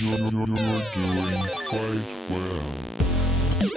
You're doing quite well.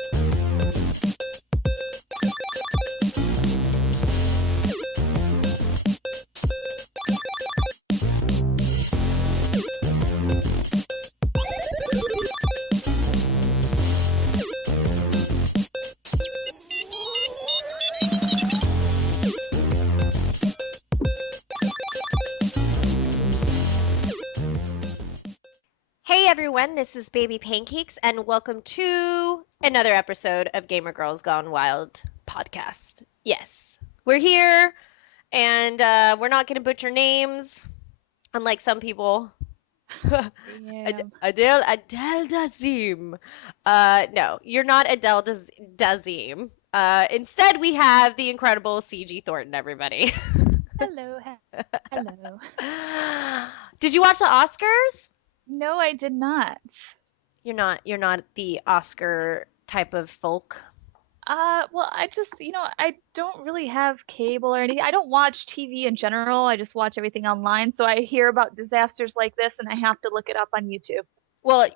Hey everyone, this is Baby Pancakes, and welcome to another episode of Gamer Girls Gone Wild podcast. Yes, we're here, and we're not going to butcher names, unlike some people. Damn. Adele Dazim. No, you're not Adele Dazim. Instead, we have the incredible CG Thornton, everybody. Hello. Hello. Did you watch the Oscars? No, I did not. You're not the Oscar type of folk. Well, I don't really have cable or anything. I don't watch TV in general. I just watch everything online. So I hear about disasters like this and I have to look it up on YouTube. Well,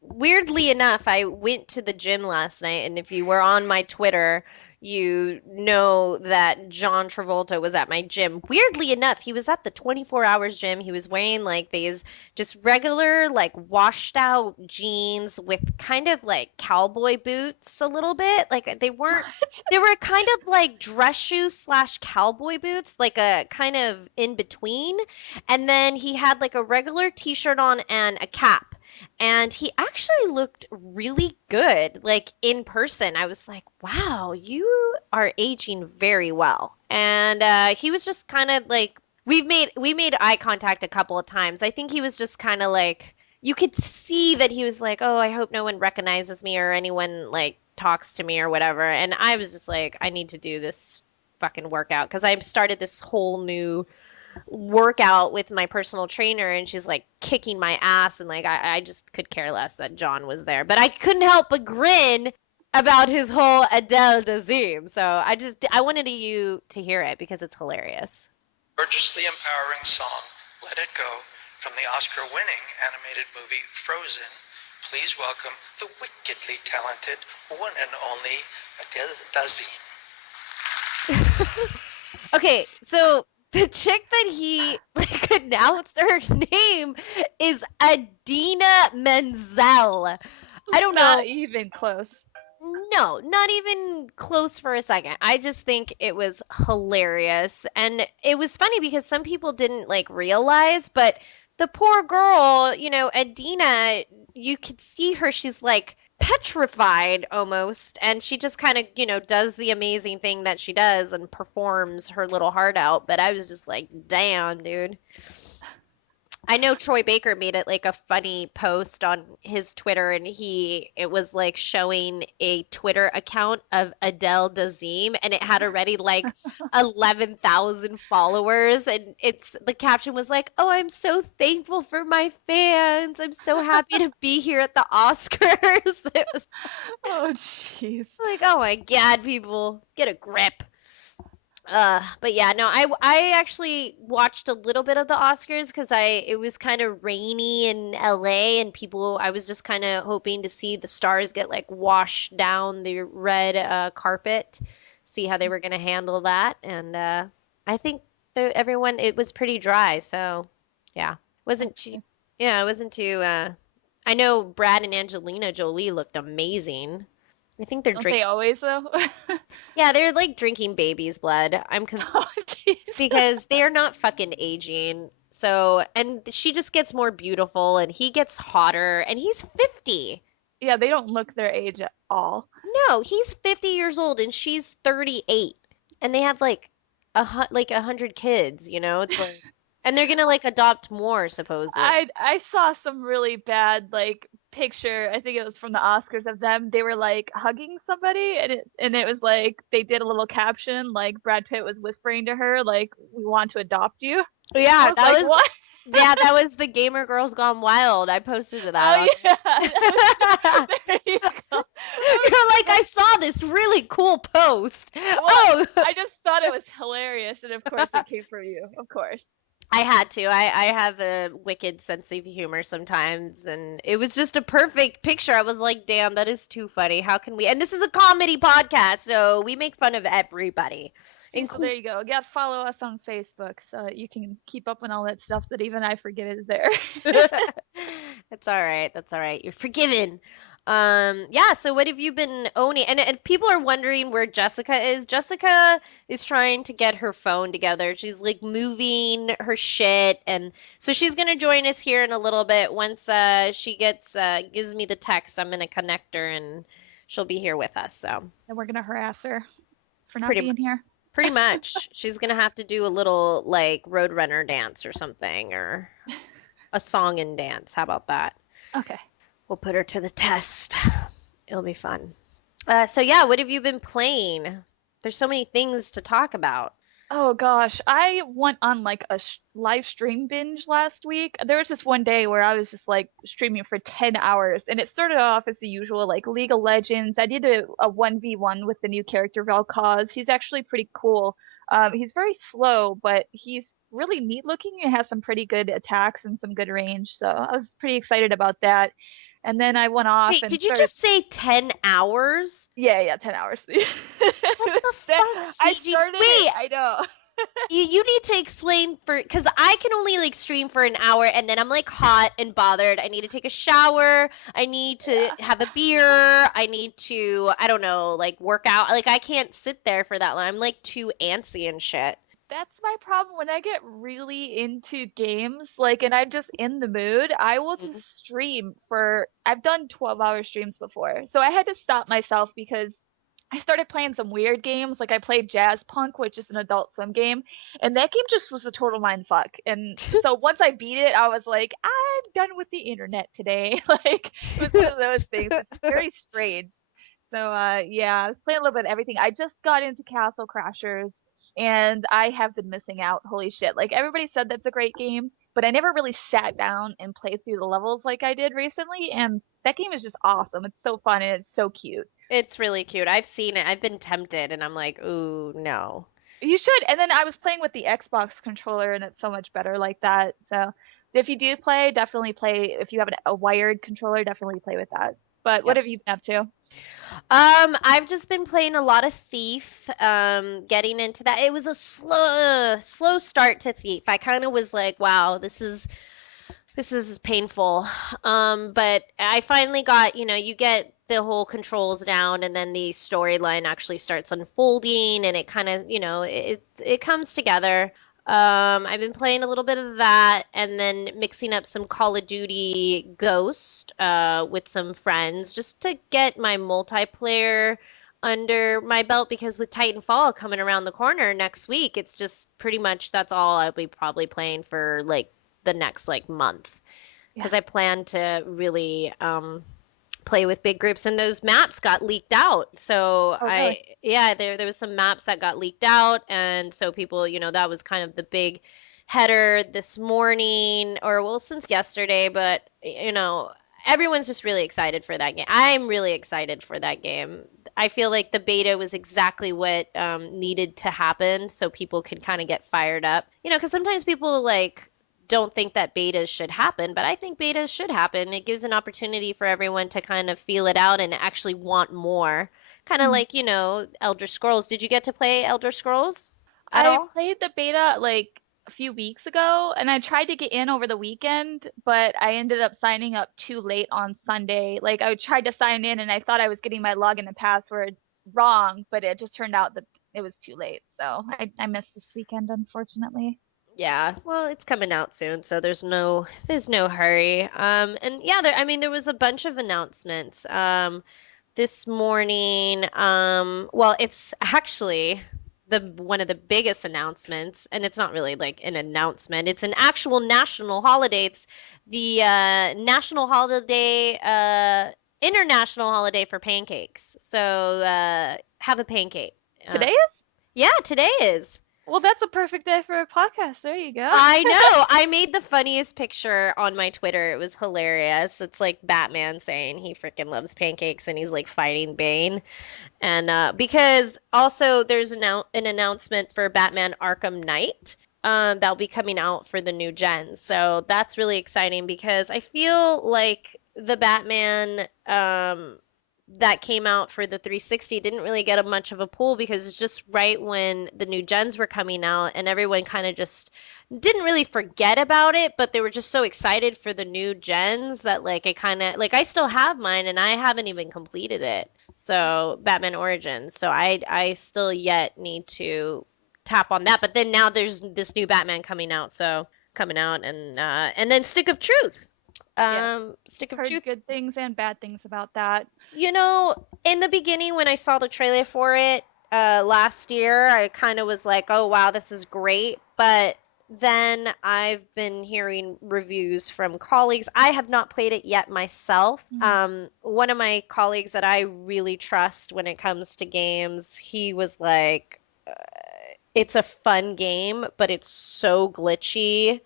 weirdly enough, I went to the gym last night, and if you were on my Twitter, you know that John Travolta was at my gym. Weirdly enough, he was at the 24 hours gym. He was wearing like these just regular, like washed out jeans with kind of like cowboy boots a little bit. Like they were kind of like dress shoes slash cowboy boots, like a kind of in between. And then he had like a regular t-shirt on and a cap. And he actually looked really good, like in person. I was like, wow, you are aging very well. And he was just kind of like, we made eye contact a couple of times. I think he was just kind of like, you could see that he was like, oh, I hope no one recognizes me or anyone like talks to me or whatever. And I was just like, I need to do this fucking workout because I've started this whole new workout with my personal trainer, and she's like kicking my ass, and like I just could care less that John was there, but I couldn't help but grin about his whole Adele Dazeem. So I wanted you to hear it because it's hilarious. Gorgeously empowering song, Let It Go, from the Oscar-winning animated movie Frozen. Please welcome the wickedly talented one and only Adele Dazeem. Okay, so the chick that he like announced her name is Adina Menzel. I don't Not know. even close. No, not even close for a second. I just think it was hilarious. And it was funny because some people didn't like realize, but the poor girl, Adina, you could see her, she's like petrified almost. And she just kind of, does the amazing thing that she does and performs her little heart out. But I was just like, damn, dude. I know Troy Baker made it like a funny post on his Twitter, and it was like showing a Twitter account of Adele Dazeem, and it had already like 11,000 followers, and the caption was like, "Oh, I'm so thankful for my fans. I'm so happy to be here at the Oscars." It was Oh, jeez. like, "Oh my God, people, get a grip." But yeah, no, I actually watched a little bit of the Oscars because it was kind of rainy in LA, and I was just kind of hoping to see the stars get like washed down the red carpet, see how they were gonna handle that. And I think everyone, it was pretty dry, so yeah, wasn't too Okay. yeah, it wasn't too I know Brad and Angelina Jolie looked amazing. I think they're Don't they always though? yeah, they're like drinking baby's blood. Oh, jeez. because they're not fucking aging. So, and she just gets more beautiful, and he gets hotter, and he's 50. Yeah, they don't look their age at all. No, he's 50 years old and she's 38. And they have like like 100 kids, It's like and they're going to like adopt more supposedly. I saw some really bad like picture. I think it was from the Oscars of them. They were like hugging somebody, and it was like they did a little caption like Brad Pitt was whispering to her like we want to adopt you. I Yeah, was like, what? that was the Gamer Girls Gone Wild. I posted that Oh on yeah, there you go. You're like, I saw this really cool post. Well, Oh, I just thought it was hilarious, and of course it came from you, of course. I had to. I have a wicked sense of humor sometimes, and it was just a perfect picture. I was like, damn, that is too funny. How can we? And this is a comedy podcast, so we make fun of everybody. See, so there you go. Yeah, follow us on Facebook so that you can keep up on all that stuff that even I forget is there. That's all right. That's all right. You're forgiven. Yeah, so what have you been owning? And people are wondering where Jessica is. Jessica is trying to get her phone together. She's like moving her shit, and so she's gonna join us here in a little bit. Once she gets gives me the text, I'm gonna connect her and she'll be here with us. So And we're gonna harass her for not pretty being here. pretty much. She's gonna have to do a little like Roadrunner dance or something, or a song and dance. How about that? Okay. We'll put her to the test. It'll be fun. So yeah, what have you been playing? There's so many things to talk about. Oh gosh, I went on like a live stream binge last week. There was just one day where I was just like streaming for 10 hours, and it started off as the usual like League of Legends. I did a 1v1 with the new character Valkaz. He's actually pretty cool. He's very slow, but he's really neat looking and has some pretty good attacks and some good range. So I was pretty excited about that. And then I went off Wait, and did you started. just say 10 hours? Yeah, 10 hours. What the fuck, I CG? started Wait, it. I know. you need to explain because I can only like stream for an hour and then I'm like hot and bothered. I need to take a shower. I need to Yeah. have a beer. I need to, I don't know, like work out. Like I can't sit there for that long. I'm like too antsy and shit. That's my problem when I get really into games, like, and I'm just in the mood, I will Mhm. just stream for, I've done 12-hour streams before. So I had to stop myself because I started playing some weird games. Like I played Jazz Punk, which is an Adult Swim game, and that game just was a total mind fuck. And so once I beat it, I was like, I'm done with the internet today. Like it was one of those things. It's just very strange. So yeah, I was playing a little bit of everything. I just got into Castle Crashers and I have been missing out. Holy shit. Like everybody said that's a great game, but I never really sat down and played through the levels like I did recently, and that game is just awesome. It's so fun and it's so cute. It's really cute. I've seen it. I've been tempted and I'm like, ooh, no. You should. And then I was playing with the Xbox controller and it's so much better like that. So if you do play, definitely play. If you have a wired controller, definitely play with that. But what Yep. have you been up to? I've just been playing a lot of Thief, getting into that. It was a slow start to Thief. I kind of was like, wow, this is painful. But I finally got, you get the whole controls down and then the storyline actually starts unfolding and it kind of, it comes together. I've been playing a little bit of that and then mixing up some Call of Duty Ghost with some friends just to get my multiplayer under my belt because with Titanfall coming around the corner next week, it's just pretty much that's all I'll be probably playing for like the next like month because I plan to really play with big groups and those maps got leaked out. So Oh, really? there was some maps that got leaked out and so people, that was kind of the big header this morning or well since yesterday, but everyone's just really excited for that game. I'm really excited for that game. I feel like the beta was exactly what needed to happen so people can kind of get fired up. Because sometimes people like don't think that betas should happen, but I think betas should happen. It gives an opportunity for everyone to kind of feel it out and actually want more. Kind of Mhm. like, Elder Scrolls. Did you get to play Elder Scrolls at I all? played the beta like a few weeks ago and I tried to get in over the weekend, but I ended up signing up too late on Sunday. Like I tried to sign in and I thought I was getting my login and password wrong, but it just turned out that it was too late. So I missed this weekend, unfortunately. Yeah, well, it's coming out soon, so there's no hurry. And yeah, there was a bunch of announcements. This morning, well, it's actually the one of the biggest announcements, and it's not really like an announcement. It's an actual national holiday. It's the national holiday, international holiday for pancakes. So have a pancake. Today is? Yeah, today is. Well, that's a perfect day for a podcast. There you go. I know. I made the funniest picture on my Twitter. It was hilarious. It's like Batman saying he freaking loves pancakes and he's like fighting Bane. And because also there's an announcement for Batman Arkham Knight. that'll be coming out for the new gen. So that's really exciting because I feel like the Batman that came out for the 360 didn't really get much of a pull because it's just right when the new gens were coming out and everyone kind of just didn't really forget about it, but they were just so excited for the new gens that like it kind of like I still have mine and I haven't even completed it. So Batman Origins. So I still yet need to tap on that. But then now there's this new Batman coming out, and then Stick of Truth. Stick of Heard Truth. good things and bad things about that. You know, in the beginning when I saw the trailer for it last year, I kind of was like, "Oh wow, this is great." But then I've been hearing reviews from colleagues. I have not played it yet myself. One of my colleagues that I really trust when it comes to games, he was like, it's a fun game, but it's so glitchy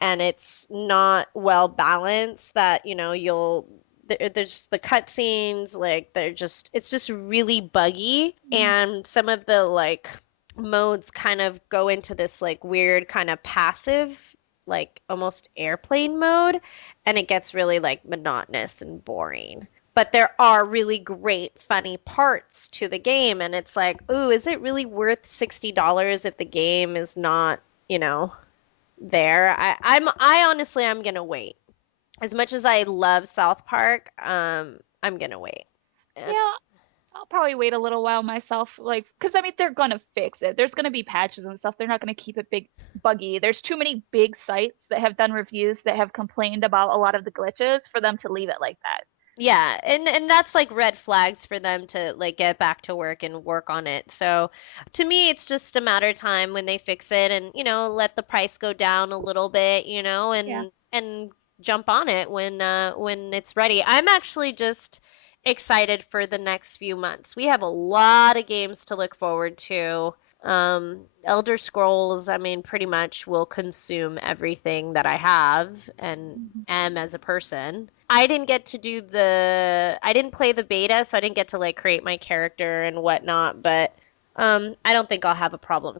and it's not well balanced that, there's the cutscenes, like it's just really buggy and some of the like modes kind of go into this like weird kind of passive, like almost airplane mode, and it gets really like monotonous and boring. But there are really great funny parts to the game and it's like, ooh, is it really worth $60 if the game is not, there? I honestly I'm gonna wait. As much as I love South Park, I'm gonna wait. Yeah, I'll probably wait a little while myself, like, because I mean, they're gonna fix it. There's gonna be patches and stuff. They're not gonna keep it buggy. There's too many big sites that have done reviews that have complained about a lot of the glitches for them to leave it like that. Yeah, and that's like red flags for them to like get back to work and work on it. So to me, it's just a matter of time when they fix it and, let the price go down a little bit, Yeah. and jump on it when it's ready. I'm actually just excited for the next few months. We have a lot of games to look forward to. Elder Scrolls, I mean, pretty much will consume everything that I have and am as a person. I didn't play the beta, so I didn't get to like create my character and whatnot, but I don't think I'll have a problem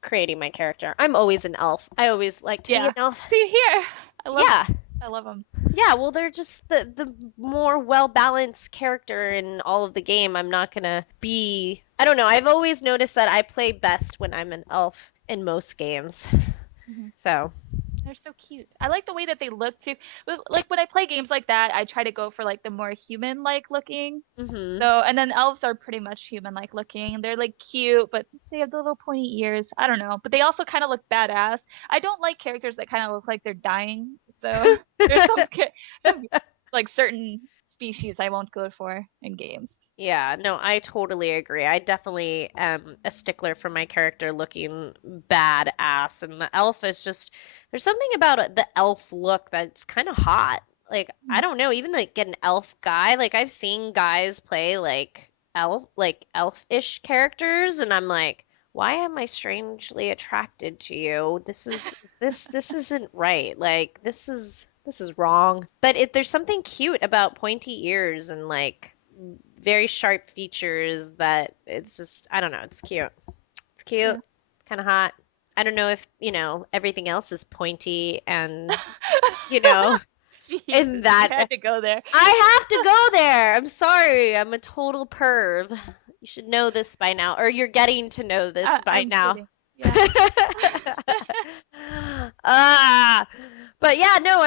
creating my character. I'm always an elf. I always like to be an elf. See here. Yeah. I love them. Yeah, well, they're just the more well-balanced character in all of the game. I'm not gonna be. I don't know. I've always noticed that I play best when I'm an elf in most games. So. They're so cute. I like the way that they look too. Like when I play games like that, I try to go for like the more human-like looking. So, and then elves are pretty much human-like looking. They're like cute, but they have the little pointy ears. I don't know, but they also kind of look badass. I don't like characters that kind of look like they're dying. So there's some like certain species I won't go for in games. Yeah, no, I totally agree. I definitely am a stickler for my character looking badass, and the elf is just there's something about the elf look that's kind of hot. Like, I don't know, even like get an elf guy. Like I've seen guys play like elfish characters, and I'm like, why am I strangely attracted to you? This isn't right. Like this is wrong. But there's something cute about pointy ears and like very sharp features that it's just I don't know, it's cute. It's cute. Yeah. It's kind of hot. I don't know if, everything else is pointy and Jeez, in that you had to go there. I have to go there. I'm sorry. I'm a total perv. You should know this by now or you're getting to know this by I'm now. kidding. Yeah. But yeah, no,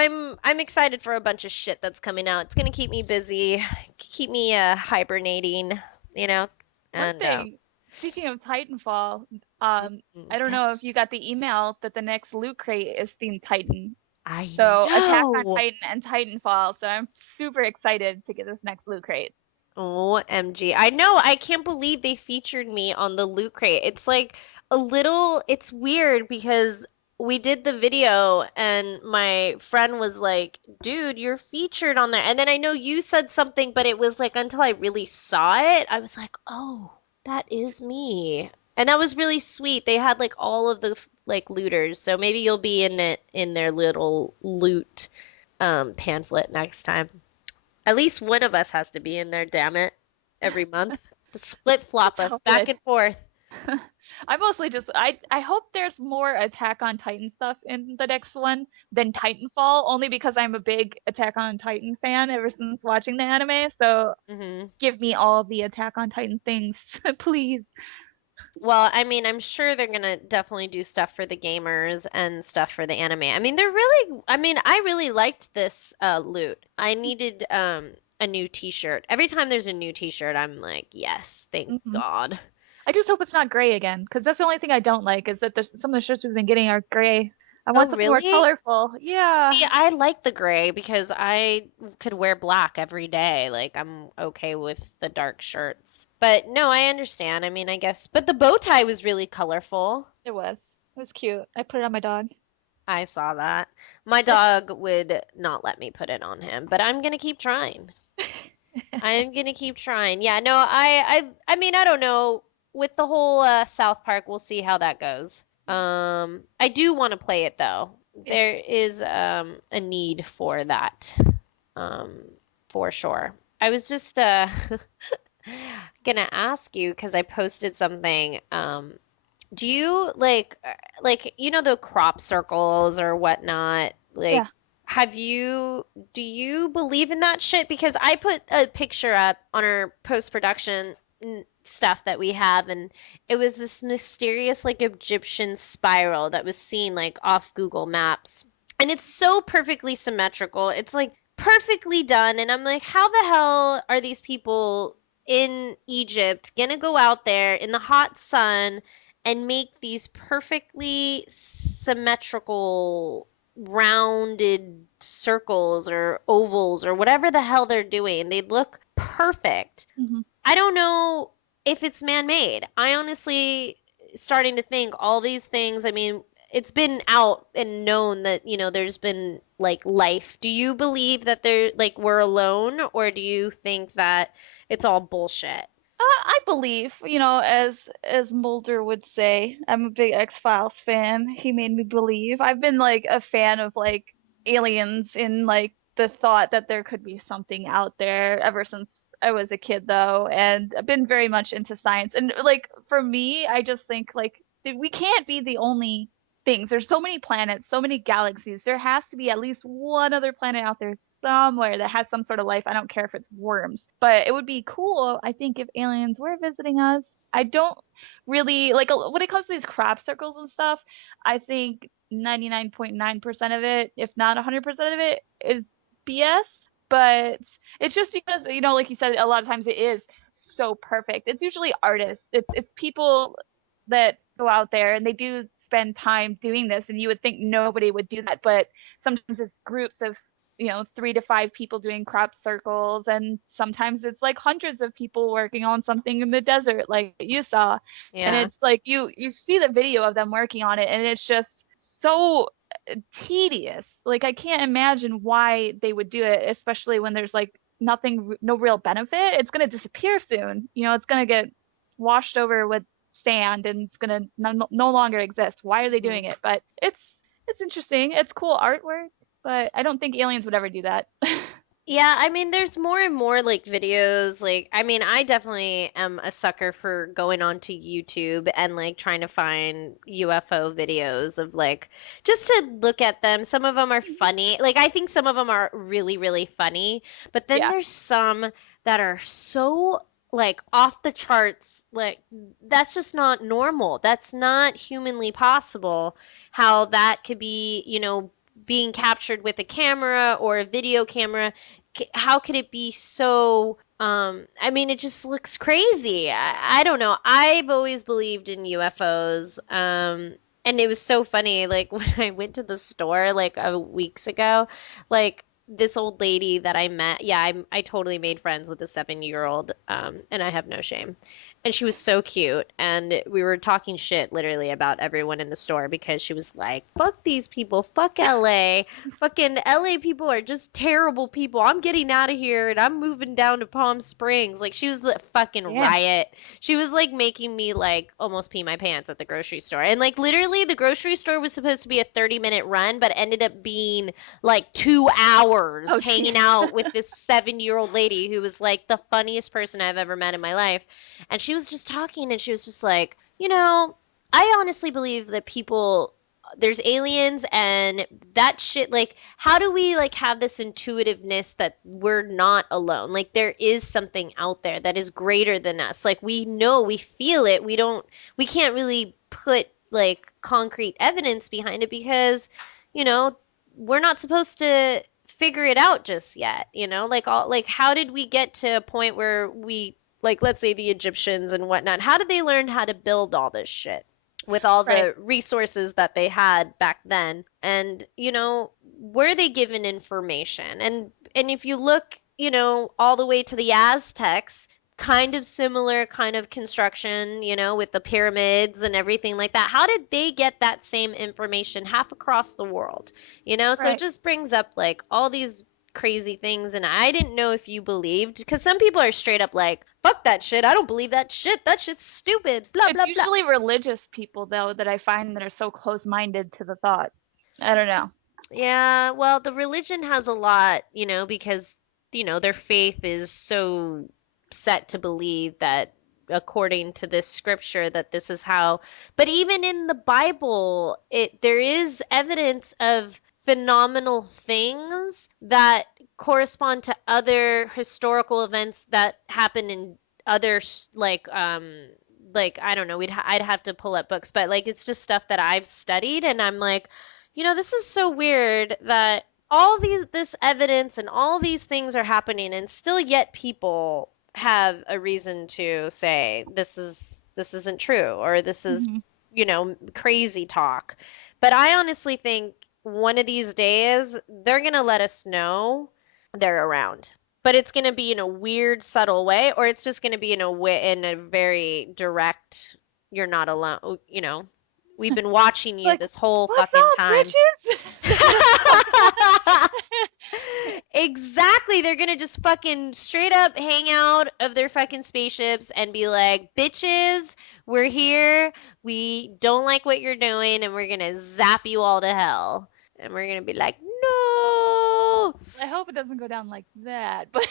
I'm excited for a bunch of shit that's coming out. It's gonna keep me busy, keep me hibernating, One and thing, speaking of Titanfall, I don't know if yes. you got the email that the next loot crate is themed Titan. I So Attack on know. Titan and Titanfall. So I'm super excited to get this next loot crate. OMG. I know. I can't believe they featured me on the loot crate. It's like it's weird because we did the video and my friend was like, dude, you're featured on there. And then I know you said something, but it was like until I really saw it, I was like, oh, that is me. And that was really sweet. They had like all of the like looters. So maybe you'll be in their little loot pamphlet next time. At least one of us has to be in there, damn it. Every month. To split flop us Help back it. and forth. I mostly just I hope there's more Attack on Titan stuff in the next one than Titanfall, only because I'm a big Attack on Titan fan ever since watching the anime. So Hmm. give me all the Attack on Titan things, please. Well, I mean, I'm sure they're gonna definitely do stuff for the gamers and stuff for the anime. I mean, I really liked this loot. I needed a new t-shirt. Every time there's a new t-shirt, I'm like, yes, thank Hmm. God. I just hope it's not gray again, because that's the only thing I don't like is that some of the shirts we've been getting are gray. I Oh, want something more really? colorful. See, Yeah. I like the gray because I could wear black every day. Like, I'm okay with the dark shirts. But no, I understand. I mean, I guess, but the bow tie was really colorful. It was. It was cute. I put it on my dog. I saw that. My dog would not let me put it on him, but I'm gonna keep trying. I'm gonna keep trying. Yeah, no, I mean, I don't know. With the whole South Park, we'll see how that goes. I do want to play it though. Yeah. There is a need for that, um, for sure. I was just gonna ask you because I posted something. Do you like you know the crop circles or whatnot? Yeah. Like, do you believe in that shit? Because I put a picture up on our post-production stuff that we have, and it was this mysterious like Egyptian spiral that was seen like off Google Maps. And it's so perfectly symmetrical. It's like perfectly done, and I'm like, how the hell are these people in Egypt gonna go out there in the hot sun and make these perfectly symmetrical rounded circles or ovals or whatever the hell they're doing. They look perfect. Hmm. I don't know if it's man-made. I honestly starting to think all these things, I mean, it's been out and known that, there's been like life. Do you believe that we're alone, or do you think that it's all bullshit? I believe, as Mulder would say, I'm a big X-Files fan. He made me believe. I've been like a fan of like aliens in like the thought that there could be something out there ever since I was a kid though, and I've been very much into science. And like for me, I just think like we can't be the only things. There's so many planets, so many galaxies. There has to be at least one other planet out there somewhere that has some sort of life. I don't care if it's worms, but it would be cool, I think, if aliens were visiting us. I don't really like when it comes to these crop circles and stuff. I think 99.9% of it, if not 100% of it, is BS. But it's just because, like you said, a lot of times it is so perfect. It's usually artists. It's people that go out there and they do spend time doing this, and you would think nobody would do that, but sometimes it's groups of 3 to 5 people doing crop circles, and sometimes it's like hundreds of people working on something in the desert like you saw. And Yeah. it's like you see the video of them working on it, and it's just so tedious. Like I can't imagine why they would do it, especially when there's like no real benefit. It's going to disappear soon. It's going to get washed over with sand, and it's going to no longer exist. Why are they doing Mhm. it? But it's interesting. It's cool artwork, but I don't think aliens would ever do that. Yeah, I mean, there's more and more like videos. Like, I mean, I definitely am a sucker for going onto YouTube and like trying to find UFO videos of like just to look at them. Some of them are funny. Like, I think some of them are really, really funny. But then Yeah. there's some that are so like off the charts. Like, that's just not normal. That's not humanly possible how that could be, being captured with a camera or a video camera. How could it be so I mean, it just looks crazy. I don't know. I've always believed in UFOs. And it was so funny like when I went to the store like weeks ago, like this old lady that I met. Yeah, I totally made friends with a 7-year-old, and I have no shame. And she was so cute, and we were talking shit literally about everyone in the store because she was like, "Fuck these people, fuck LA, fucking LA people are just terrible people. I'm getting out of here and I'm moving down to Palm Springs." Like she was the fucking Damn. riot. She was like making me like almost pee my pants at the grocery store. And like literally the grocery store was supposed to be a 30-minute run, but ended up being like 2 hours Oh, hanging jeez. out with this 7-year-old lady who was like the funniest person I've ever met in my life. And she was just talking and she was just like, I honestly believe that there's aliens and that shit, like, how do we, like, have this intuitiveness that we're not alone? Like, there is something out there that is greater than us. Like, we know, we feel it. We can't really put, like, concrete evidence behind it because, you know, we're not supposed to figure it out just yet, like, how did we get to a point where like, let's say the Egyptians and whatnot, how did they learn how to build all this shit with all Right. the resources that they had back then? And, were they given information? And if you look, all the way to the Aztecs, kind of similar kind of construction, with the pyramids and everything like that. How did they get that same information half across the world? So it Right. just brings up, like, all these crazy things, and I didn't know if you believed, because some people are straight up like, fuck that shit, I don't believe that shit's stupid, blah It's blah blah. usually religious people though that I find that are so close-minded to the thought. I don't know. Yeah, well, the religion has a lot, because, their faith is so set to believe that, according to this scripture, that this is how. But even in the Bible, there is evidence of phenomenal things that correspond to other historical events that happen in other like, I don't know, I'd have to pull up books, but, like, it's just stuff that I've studied, and I'm like, this is so weird that this evidence and all these things are happening, and still yet people have a reason to say this isn't true, or this is, Hmm. crazy talk. But I honestly think one of these days they're gonna let us know they're around. But it's gonna be in a weird, subtle way, or it's just gonna be in a very direct, you're not alone, we've been watching you Like, this whole what's fucking up, time. bitches? Exactly. They're gonna just fucking straight up hang out of their fucking spaceships and be like, bitches, we're here. We don't like what you're doing, and we're gonna zap you all to hell. And we're gonna be like, no. I hope it doesn't go down like that, but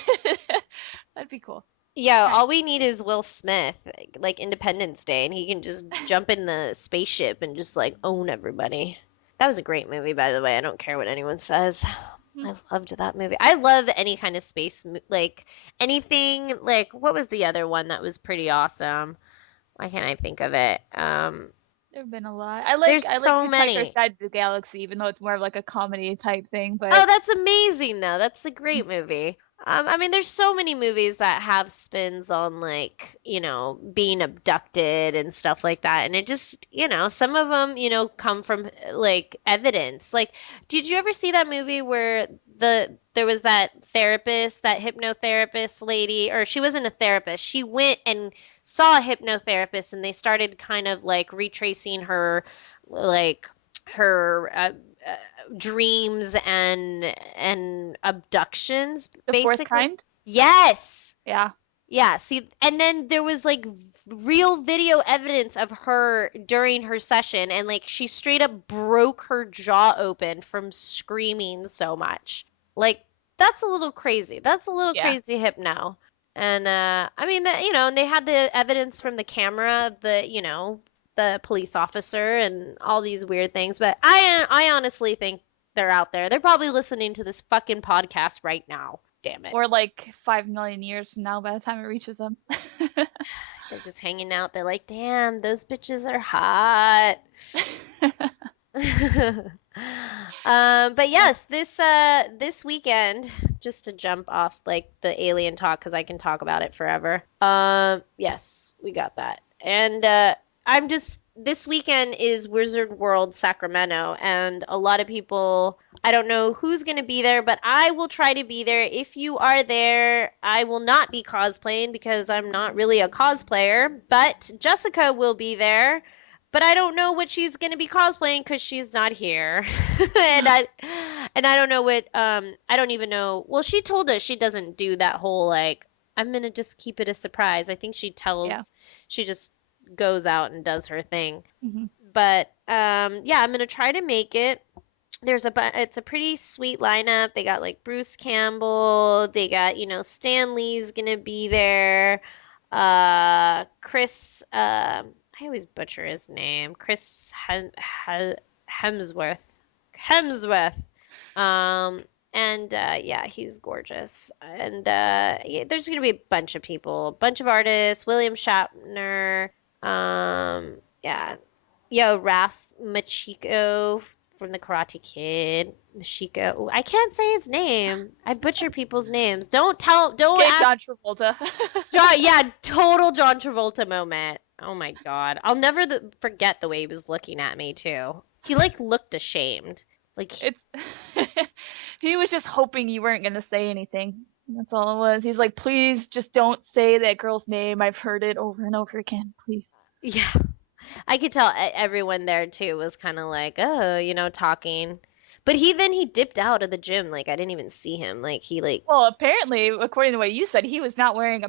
that'd be cool. Yeah, Right. all we need is Will Smith, like Independence Day, and he can just jump in the spaceship and just, like, own everybody. That was a great movie, by the way. I don't care what anyone says. Hmm. I loved that movie. I love any kind of like, anything, like, what was the other one that was pretty awesome? Why can't I think of it? There've been a lot. There's I like so Hitchhiker's many. Guide to the Galaxy, even though it's more of like a comedy type thing, Oh, but that's amazing, though. That's a great movie. I mean, there's so many movies that have spins on, like, being abducted and stuff like that. And it just, some of them, come from, like, evidence. Like, did you ever see that movie where there was that therapist, that hypnotherapist lady, or she wasn't a therapist. She went and saw a hypnotherapist, and they started kind of, like, retracing her, like, her dreams and abductions, the fourth basically. kind? Yes. Yeah. Yeah, see, and then there was, like, real video evidence of her during her session, and, like, she straight up broke her jaw open from screaming so much. Like, that's a little crazy. That's a little Yeah. crazy hypno. And I mean, that, and they had the evidence from the camera of the police officer and all these weird things, but I honestly think they're out there. They're probably listening to this fucking podcast right now. Damn it. Or like 5 million years from now by the time it reaches them. They're just hanging out. They're like, damn, those bitches are hot. But yes, this weekend, just to jump off, like, the alien talk, because I can talk about it forever. Yes, we got that. And this weekend is Wizard World Sacramento, and a lot of people, I don't know who's gonna be there, but I will try to be there. If you are there, I will not be cosplaying because I'm not really a cosplayer, but Jessica will be there. But I don't know what she's gonna be cosplaying because she's not here, and I don't know what I don't even know. Well, she told us she doesn't do that whole, like, I'm gonna just keep it a surprise. I think Yeah. she just goes out and does her thing. Hmm. But yeah, I'm gonna try to make it. It's a pretty sweet lineup. They got, like, Bruce Campbell. They got, Stan Lee's gonna be there. Chris, I always butcher his name. Chris Hemsworth. Hemsworth. Um, and yeah, he's gorgeous. And yeah, there's gonna be a bunch of people, a bunch of artists. William Shatner. Yeah, yo, Ralph Machiko from the Karate Kid. Machiko. I can't say his name. I butcher people's names. Don't Okay, ask. John Travolta. Yeah, total John Travolta moment. Oh my God. I'll never forget the way he was looking at me too. He like looked ashamed. Like It's he was just hoping you weren't gonna say anything. That's all it was. He's like, please just don't say that girl's name. I've heard it over and over again. Please. yeah. I could tell everyone there too was kind of like, oh, talking. But he dipped out of the gym. Like I didn't even see him. Like he like Well, apparently, according to what you said, he was not wearing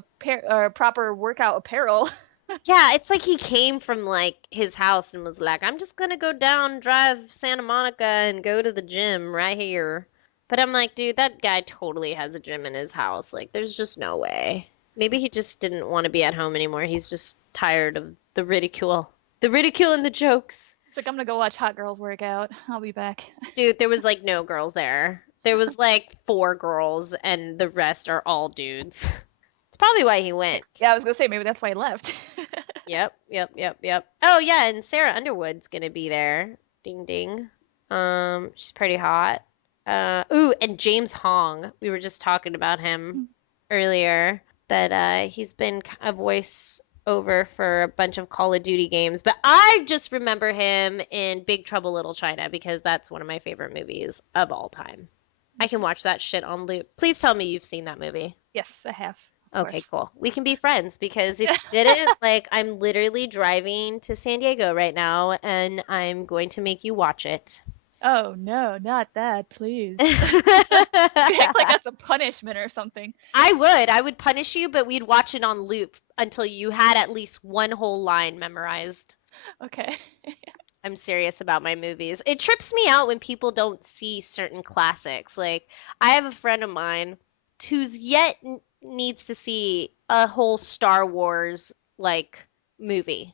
proper workout apparel. yeah, it's like he came from like his house and was like, I'm just gonna go down, drive Santa Monica and go to the gym right here. But I'm like, dude, that guy totally has a gym in his house. Like there's just no way. Maybe he just didn't want to be at home anymore. He's just tired of the ridicule. The ridicule and the jokes. It's like, I'm gonna go watch hot girls work out. I'll be back. Dude, there was like no girls there. There was like 4 girls and the rest are all dudes. It's probably why he went. Yeah, I was gonna say maybe that's why he left. Yep. Oh yeah, and Sarah Underwood's gonna be there. Ding ding. She's pretty hot. Ooh, and James Hong. We were just talking about him earlier. That he's been a voice over for a bunch of Call of Duty games, but I just remember him in Big Trouble Little China because that's one of my favorite movies of all time. I can watch that shit on loop. Please tell me you've seen that movie. Yes, I have. Okay, cool. We can be friends because if you didn't, like, I'm literally driving to San Diego right now and I'm going to make you watch it. Oh no, not that, please. You act like that's a punishment or something. I would punish you, but we'd watch it on loop until you had at least one whole line memorized. Okay. I'm serious about my movies. It trips me out when people don't see certain classics. Like, I have a friend of mine who's yet needs to see a whole Star Wars, like, movie.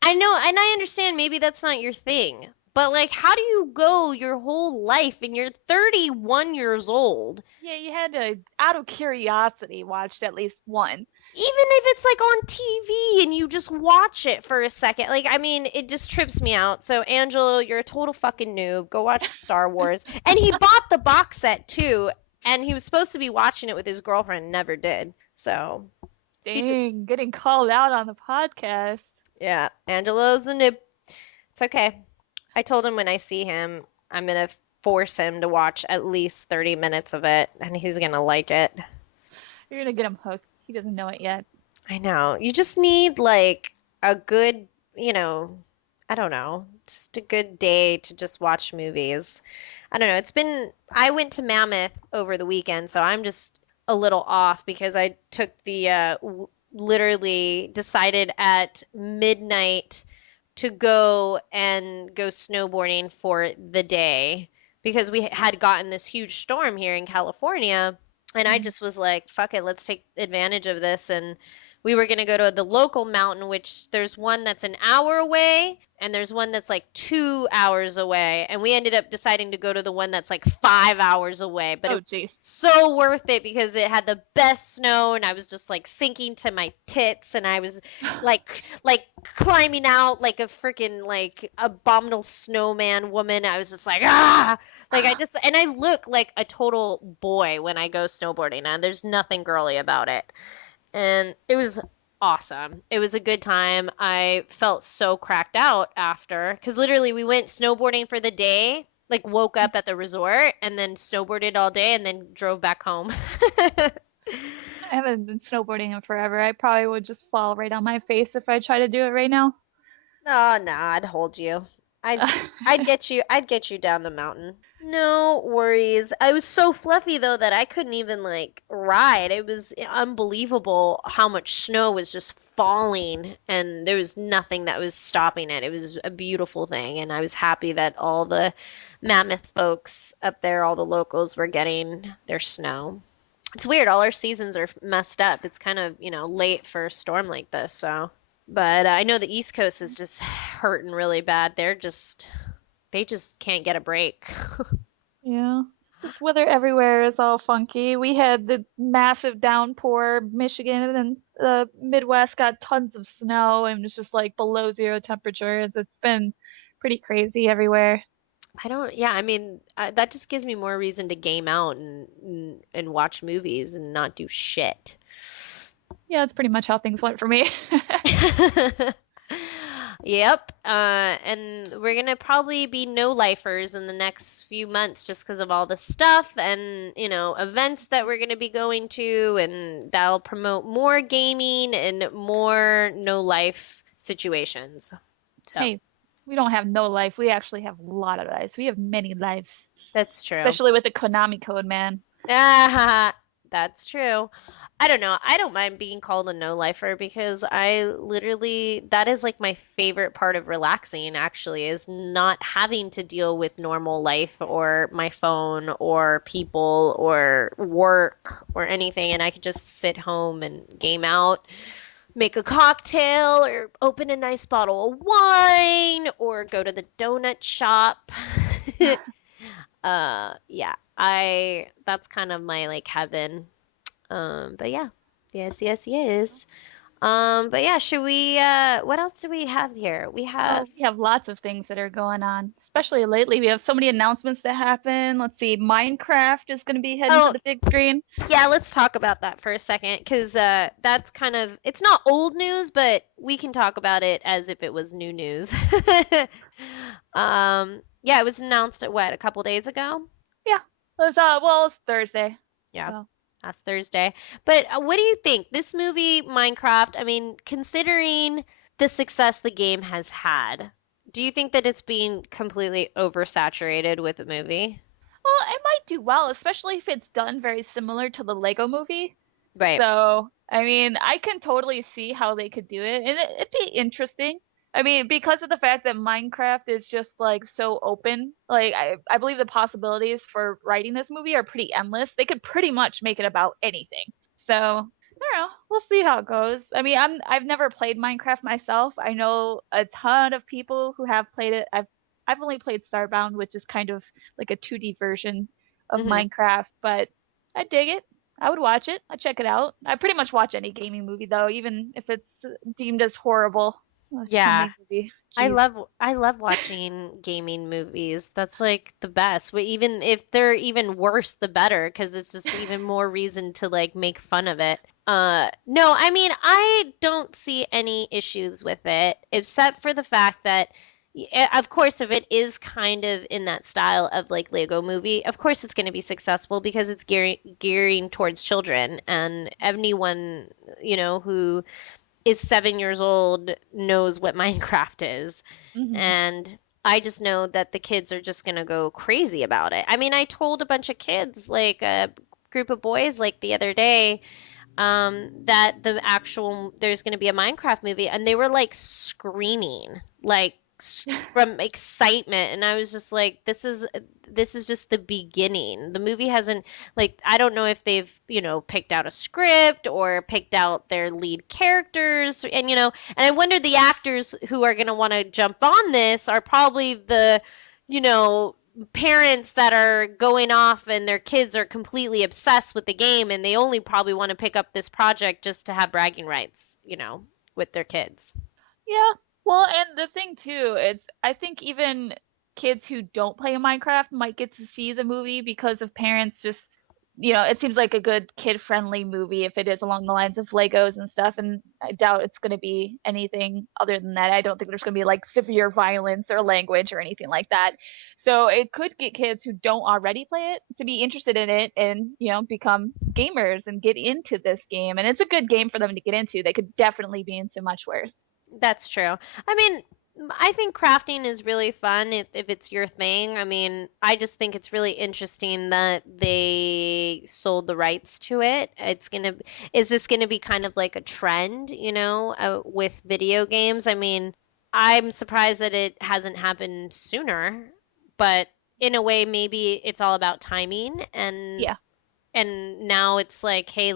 I know, and I understand maybe that's not your thing, but, like, how do you go your whole life and you're 31 years old? Yeah, you had to, out of curiosity, watched at least one. Even if it's like on TV and you just watch it for a second. Like, I mean, it just trips me out. So, Angelo, you're a total fucking noob. Go watch Star Wars. And he bought the box set too, and he was supposed to be watching it with his girlfriend, never did. So, Dang, getting called out on the podcast. yeah, Angelo's a noob. It's okay. I told him when I see him, I'm going to force him to watch at least 30 minutes of it, and he's going to like it. You're gonna get him hooked. He doesn't know it yet. I know. You just need like a good, I don't know, just a good day to just watch movies. I don't know. I went to Mammoth over the weekend, so I'm just a little off because I took the, literally decided at midnight to go snowboarding for the day because we had gotten this huge storm here in California. And I just was like, fuck it, let's take advantage of this. And we were going to go to the local mountain, which there's one that's an hour away and there's one that's like 2 hours away. And we ended up deciding to go to the one that's like 5 hours away. But it was so worth it because it had the best snow and I was just like sinking to my tits and I was like climbing out like a freaking like abominable snowman woman. I was just like, ah! Like and I look like a total boy when I go snowboarding and there's nothing girly about it. And it was awesome. It was a good time. I felt so cracked out after because literally we went snowboarding for the day, like woke up at the resort and then snowboarded all day and then drove back home. I haven't been snowboarding in forever. I probably would just fall right on my face if I try to do it right now. Oh, no, I'd hold you. I'd get you down the mountain. No worries. I was so fluffy though that I couldn't even like ride. It was unbelievable how much snow was just falling and there was nothing that was stopping it. It was a beautiful thing and I was happy that all the Mammoth folks up there, all the locals were getting their snow. It's weird. All our seasons are messed up. It's kind of, late for a storm like this, so. But I know the East Coast is just hurting really bad. They just can't get a break. Yeah. This weather everywhere is all funky. We had the massive downpour, Michigan and the Midwest got tons of snow and it's just like below zero temperatures. It's been pretty crazy everywhere. Yeah, I mean, that just gives me more reason to game out and watch movies and not do shit. Yeah, that's pretty much how things went for me. Yep. And we're gonna probably be no-lifers in the next few months just because of all the stuff and, events that we're gonna be going to, and that'll promote more gaming and more no-life situations. So, Hey, we don't have no life. We actually have a lot of lives. We have many lives, that's true. especially with the Konami code, man. Ah, that's true. I don't know. I don't mind being called a no-lifer because that is like my favorite part of relaxing, actually, is not having to deal with normal life or my phone or people or work or anything. And I could just sit home and game out, make a cocktail or open a nice bottle of wine or go to the donut shop. Yeah, that's kind of my like heaven. But yeah. Yes, yes, yes. But yeah, should we what else do we have here? We have Oh, we have lots of things that are going on, especially lately. We have so many announcements that happen. Let's see, Minecraft is going to be heading to Oh, the big screen. yeah, let's talk about that for a second because that's kind of it's not old news, but we can talk about it as if it was new news. Yeah, it was announced at what, a couple days ago? Yeah, it was well, it's Thursday, Yeah, so. last Thursday. But what do you think? This movie, Minecraft, I mean, considering the success the game has had, do you think that it's being completely oversaturated with the movie? Well, it might do well, especially if it's done very similar to the Lego movie. Right. So, I mean, I can totally see how they could do it, and it'd be interesting. I mean, because of the fact that Minecraft is just like so open, like I believe the possibilities for writing this movie are pretty endless. They could pretty much make it about anything. So, I don't know. We'll see how it goes. I mean, I've never played Minecraft myself. I know a ton of people who have played it. I've only played Starbound, which is kind of like a 2D version of Hmm. Minecraft, but I dig it. I would watch it. I'd check it out. I pretty much watch any gaming movie though, even if it's deemed as horrible. A Yeah. gaming movie. I Jeez. love I love watching gaming movies. That's like the best. But even if they're even worse, the better, because it's just even more reason to like make fun of it. No, I mean, I don't see any issues with it, except for the fact that, of course, if it is kind of in that style of like Lego movie, of course it's going to be successful because it's gearing towards children, and anyone, who is 7 years old knows what Minecraft is. Hmm. And I just know that the kids are just gonna go crazy about it. I mean, I told a bunch of kids, like a group of boys, like the other day, that there's gonna be a Minecraft movie, and they were like screaming, like from excitement, and I was just like, this is just the beginning. The movie hasn't, like, I don't know if they've, picked out a script or picked out their lead characters, and I wonder the actors who are gonna want to jump on this are probably the, you know, parents that are going off and their kids are completely obsessed with the game and they only probably want to pick up this project just to have bragging rights, with their kids. Yeah. Well, and the thing too, it's I think even kids who don't play Minecraft might get to see the movie because of parents just it seems like a good kid-friendly movie if it is along the lines of Legos and stuff, and I doubt it's going to be anything other than that. I don't think there's going to be like severe violence or language or anything like that. So it could get kids who don't already play it to be interested in it and, become gamers and get into this game. And it's a good game for them to get into. They could definitely be into much worse. That's true. I mean, I think crafting is really fun if it's your thing. I mean, I just think it's really interesting that they sold the rights to it. Is this gonna be kind of like a trend, with video games? I mean, I'm surprised that it hasn't happened sooner, but in a way, maybe it's all about timing, and Yeah. now it's like, hey,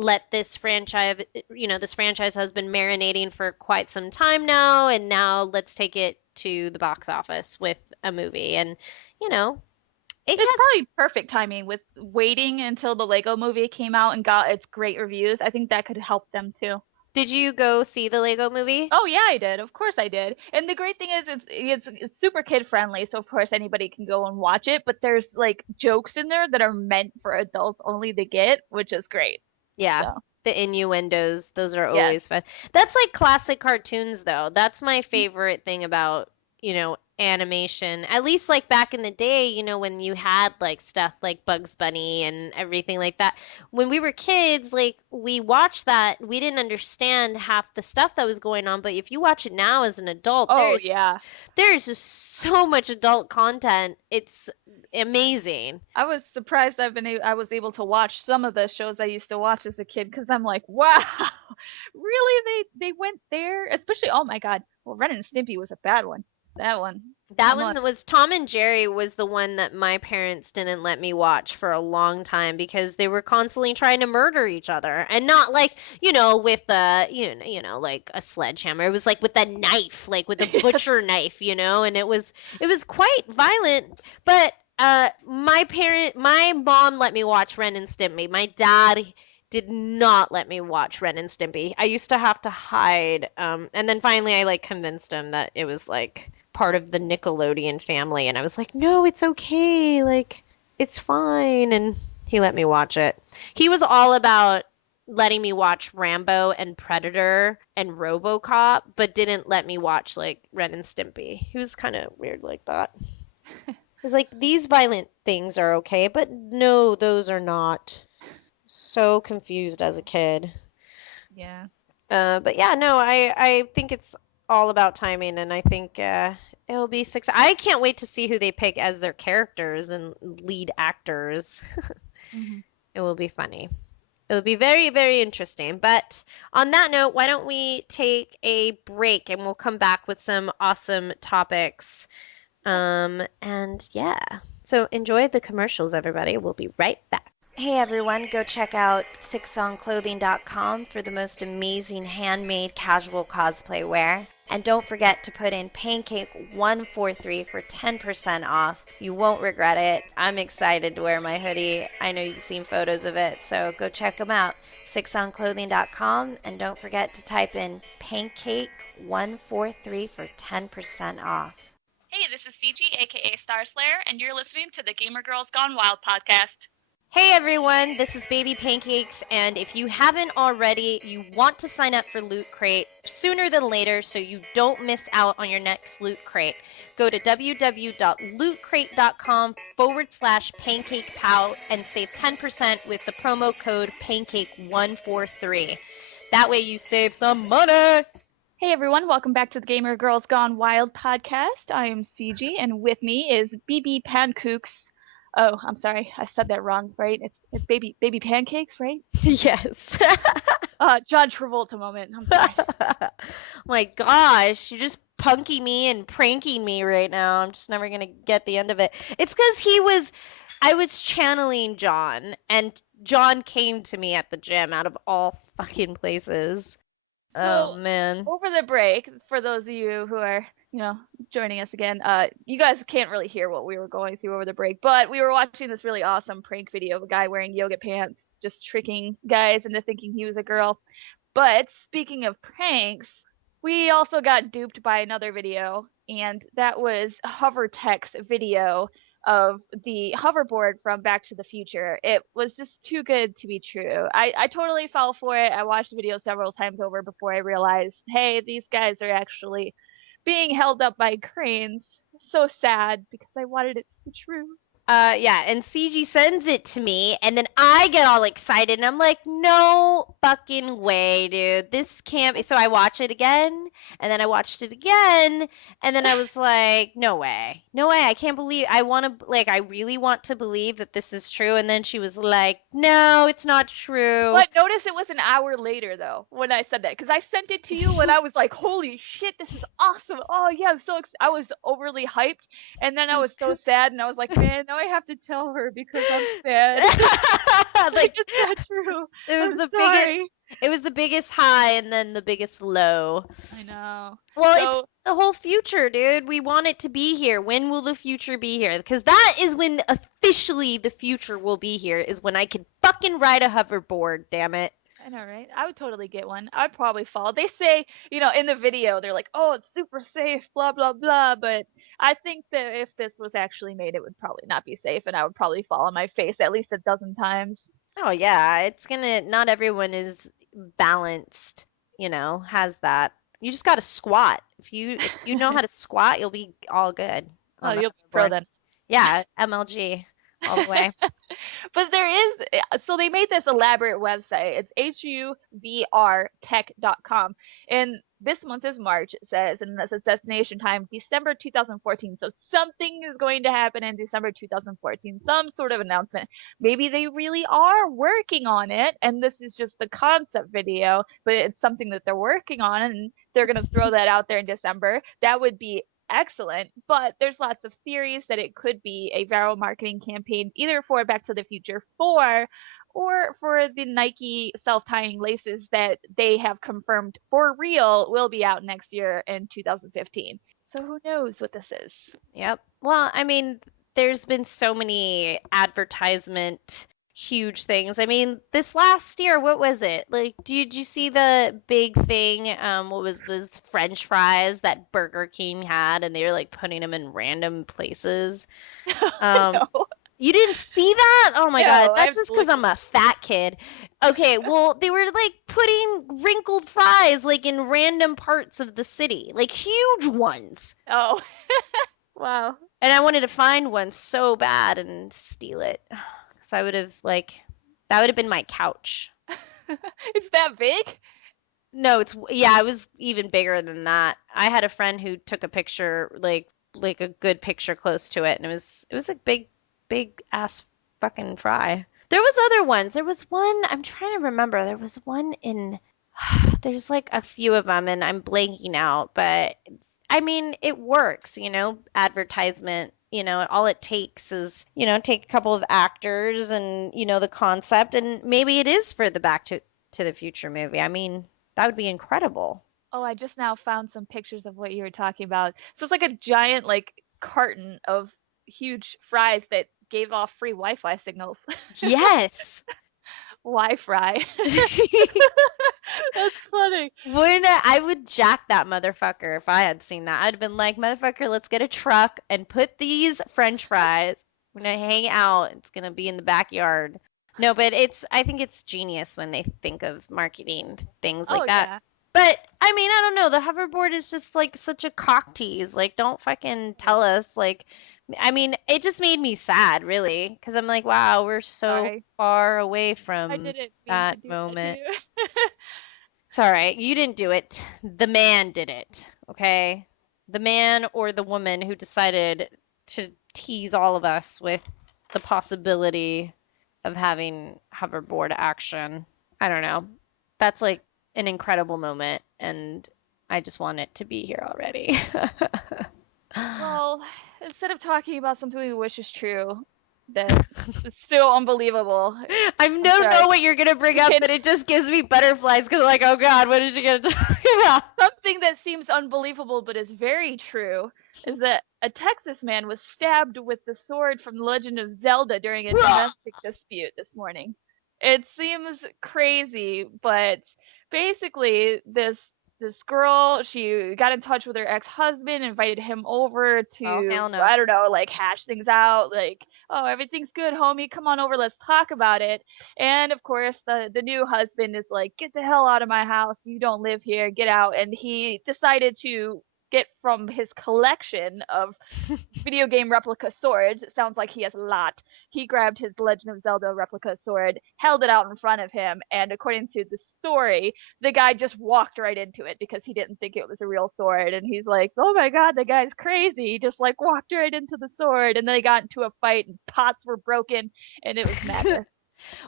let this franchise, this franchise has been marinating for quite some time now, and now let's take it to the box office with a movie. And, it It's has. probably perfect timing with waiting until the Lego movie came out and got its great reviews. I think that could help them too. Did you go see the Lego movie? Oh yeah, I did. Of course I did. And the great thing is it's super kid friendly, so of course anybody can go and watch it, but there's like jokes in there that are meant for adults only to get, which is great. Yeah. So, The innuendos, those are yes. always fun. That's like classic cartoons, though. That's my favorite thing about, animation. At least like back in the day, when you had like stuff like Bugs Bunny and everything like that. When we were kids, like we watched that, we didn't understand half the stuff that was going on. But if you watch it now as an adult, Oh yeah. there's just so much adult content. It's amazing. I was surprised I was able to watch some of the shows I used to watch as a kid because I'm like, wow, really? They went there? Especially, oh my God. Well, Ren and Stimpy was a bad one. That one. That I'm one not- was Tom and Jerry was the one that my parents didn't let me watch for a long time because they were constantly trying to murder each other and not like, with like a sledgehammer. It was like with a knife, like with a butcher knife, and it was quite violent, but my mom let me watch Ren and Stimpy. My dad did not let me watch Ren and Stimpy. I used to have to hide, and then finally I like convinced him that it was like part of the Nickelodeon family, and I was like, no, it's okay, like it's fine, and he let me watch it. He was all about letting me watch Rambo and Predator and RoboCop, but didn't let me watch like Ren and Stimpy. He was kind of weird like that. He's like, these violent things are okay, but no, those are not. So confused as a kid. Yeah. But yeah, no, I think it's all about timing, and I think it'll be success. I can't wait to see who they pick as their characters and lead actors. Mm-hmm. It will be funny. It will be very, very interesting. But on that note, why don't we take a break and we'll come back with some awesome topics. And yeah, so enjoy the commercials, everybody. We'll be right back. Hey everyone, go check out sixsongclothing.com for the most amazing handmade casual cosplay wear. And don't forget to put in Pancake 143 for 10% off. You won't regret it. I'm excited to wear my hoodie. I know you've seen photos of it, so go check them out. sixsongclothing.com, and don't forget to type in Pancake 143 for 10% off. Hey, this is CG, aka Star Slayer, and you're listening to the Gamer Girls Gone Wild podcast. Hey everyone, this is Baby Pancakes, and if you haven't already, you want to sign up for Loot Crate sooner than later so you don't miss out on your next Loot Crate. Go to www.lootcrate.com/PancakePow and save 10% with the promo code Pancake143. That way you save some money! Hey everyone, welcome back to the Gamer Girls Gone Wild podcast. I am CG, and with me is BB Pancakes. Oh, I'm sorry, I said that wrong, right? It's baby pancakes, right? Yes. John Travolta moment. I'm sorry. My gosh, you're just punking me and pranking me right now. I'm just never gonna get the end of it. It's because I was channeling John, and John came to me at the gym out of all fucking places. Oh man. Over the break, for those of you who are, joining us again, you guys can't really hear what we were going through over the break, but we were watching this really awesome prank video of a guy wearing yoga pants, just tricking guys into thinking he was a girl. But speaking of pranks, we also got duped by another video, and that was HUVr's video of the hoverboard from Back to the Future. It was just too good to be true. I totally fell for it. I watched the video several times over before I realized, hey, these guys are actually being held up by cranes. So sad because I wanted it to be true. Yeah, and CG sends it to me, and then I get all excited, and I'm like, no fucking way, dude. This can't be. So I watch it again, and then I watched it again, and then I was like, no way. No way. I can't believe. I really want to believe that this is true. And then she was like, no, it's not true. But notice it was an hour later, though, when I said that. Because I sent it to you when I was like, holy shit, this is awesome. Oh, yeah, I'm so I was overly hyped. And then I was so sad, and I was like, man, now I have to tell her because I'm sad. Like, it's not true. you. It was I'm the sorry. biggest. It was the biggest high and then the biggest low. I know. Well, So- it's the whole future, dude. We want it to be here. When will the future be here? Because that is when officially the future will be here, is when I can fucking ride a hoverboard, damn it. I know, right? I would totally get one. I'd probably fall. They say, in the video, they're like, oh, it's super safe, blah, blah, blah. But I think that if this was actually made, it would probably not be safe, and I would probably fall on my face at least a dozen times. Oh, yeah. It's gonna, not everyone is balanced, has that. You just gotta squat. If you know how to squat, you'll be all good. Oh, on a you'll be pro hoverboard. then. Yeah, MLG all the way. But there is, so they made this elaborate website. It's HUVrtech.com. And this month is March, it says, and this is destination time, December 2014. So something is going to happen in December 2014, some sort of announcement. Maybe they really are working on it, and this is just the concept video, but it's something that they're working on, and they're going to throw that out there in December. That would be excellent, but there's lots of theories that it could be a viral marketing campaign either for Back to the Future 4 or for the Nike self-tying laces that they have confirmed for real will be out next year in 2015. So who knows what this is? Yep. Well, I mean, there's been so many advertisement huge things. I mean, this last year, what was it? Like, did you see the big thing? What was those French fries that Burger King had, and they were like putting them in random places? No. You didn't see that? Oh my God, No, that's just because I'm a fat kid. Okay, well, they were like putting wrinkled fries like in random parts of the city, like huge ones. Oh. Wow. And I wanted to find one so bad and steal it. Because I would have, that would have been my couch. It's that big? No, it was even bigger than that. I had a friend who took a picture, like a good picture close to it, and it was a big ass fucking fry. There was other ones. There was one, I'm trying to remember. There was one in, there's like a few of them, and I'm blanking out, but I mean, it works, advertisement, all it takes is, take a couple of actors and, the concept, and maybe it is for the Back to the Future movie. I mean, that would be incredible. Oh, I just now found some pictures of what you were talking about. So it's like a giant, carton of huge fries that gave off free Wi-Fi signals. Yes. Wi-Fi. That's funny. I would jack that motherfucker if I had seen that. I'd have been like, motherfucker, let's get a truck and put these French fries. We're gonna hang out. It's gonna be in the backyard. No, but I think it's genius when they think of marketing things like that. Yeah. But I mean, I don't know. The hoverboard is just like such a cock tease. Like, don't fucking tell us. Like, I mean, it just made me sad, really, because I'm like, wow, we're so Sorry. far away I from didn't mean that to do moment. That to you. It's all right. You didn't do it. The man did it. Okay, the man or the woman who decided to tease all of us with the possibility of having hoverboard action. I don't know. That's like an incredible moment, and I just want it to be here already. Well, instead of talking about something we wish is true, that's still unbelievable. I don't know sorry. what you're gonna bring You up, can- but it just gives me butterflies because I'm like, oh God, what is she gonna talk about? Something that seems unbelievable but is very true is that a Texas man was stabbed with the sword from Legend of Zelda during a domestic dispute this morning. It seems crazy, but basically this girl, she got in touch with her ex-husband, invited him over to, Oh, hell no. I don't know, hash things out, oh, everything's good, homie, come on over, let's talk about it. And of course, the new husband is like, get the hell out of my house, you don't live here, get out. And he decided to get from his collection of video game replica swords. It sounds like he has a lot. He grabbed his Legend of Zelda replica sword, held it out in front of him, and according to the story, the guy just walked right into it because he didn't think it was a real sword. And he's like, oh my God, the guy's crazy. He just walked right into the sword. And then they got into a fight and pots were broken and it was madness.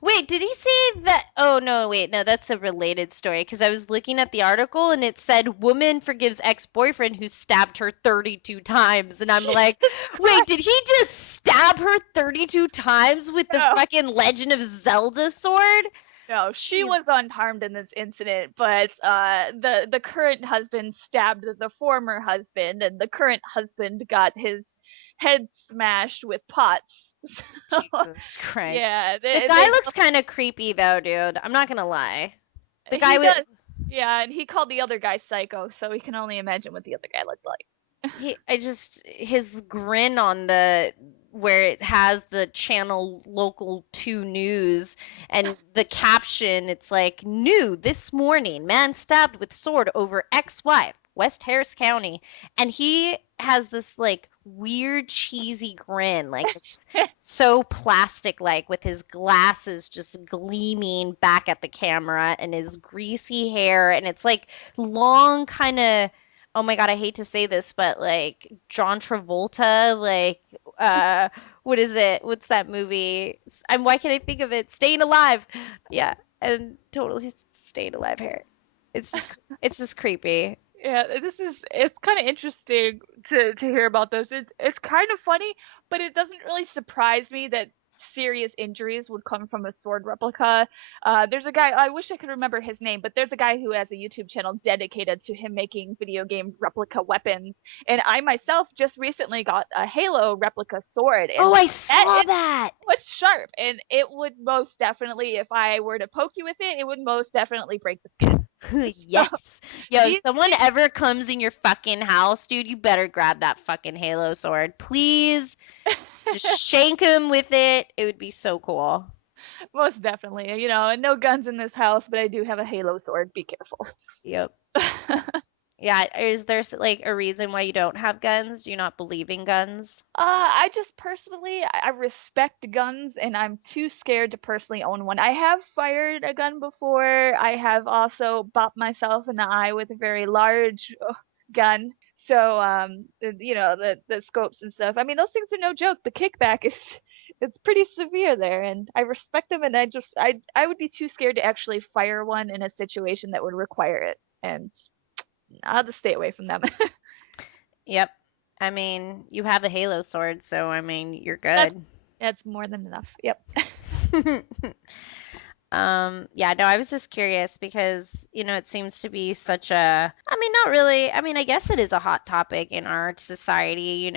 Wait, did he say that? Oh, no, wait, no, that's a related story because I was looking at the article and it said woman forgives ex-boyfriend who stabbed her 32 times. And I'm like, wait, did he just stab her 32 times with the No. fucking Legend of Zelda sword? No, she was unharmed in this incident, but the current husband stabbed the former husband, and the current husband got his head smashed with pots. So, Jesus Christ. yeah, The guy looks kind of creepy though, dude. I'm not gonna lie. The guy with does. Yeah, and he called the other guy psycho, so we can only imagine what the other guy looked like. his grin on the where it has the channel local 2 news and the caption, it's like, new this morning, man stabbed with sword over ex-wife, West Harris County, and he has this like weird cheesy grin, like it's so plastic like, with his glasses just gleaming back at the camera and his greasy hair, and it's like long kind of, oh my God, I hate to say this, but like John Travolta, like what is it? What's that movie? And why can't I think of it? Staying Alive. Yeah, and totally Staying Alive hair. It's just creepy. Yeah, it's kind of interesting to hear about this. It's kind of funny, but it doesn't really surprise me that serious injuries would come from a sword replica. There's a guy, I wish I could remember his name, but there's a guy who has a YouTube channel dedicated to him making video game replica weapons. And I myself just recently got a Halo replica sword. And Oh, I saw that. It's sharp, and it would most definitely, if I were to poke you with it, it would most definitely break the skin. Yes. Yo, these someone ever comes in your fucking house, dude, you better grab that fucking Halo sword. Please. Just shank him with it. It would be so cool. Most definitely. And no guns in this house, but I do have a Halo sword. Be careful. Yep. Yeah, is there like a reason why you don't have guns? Do you not believe in guns? I just personally, I respect guns, and I'm too scared to personally own one. I have fired a gun before. I have also bopped myself in the eye with a very large gun. So, the scopes and stuff. I mean, those things are no joke. The kickback is, it's pretty severe there, and I respect them. And I would be too scared to actually fire one in a situation that would require it, and I'll just stay away from them. Yep. I mean, you have a Halo sword, so I mean, you're good. That's more than enough. Yep. Yeah, no, I was just curious because, it seems to be such a, I mean, not really. I mean, I guess it is a hot topic in our society,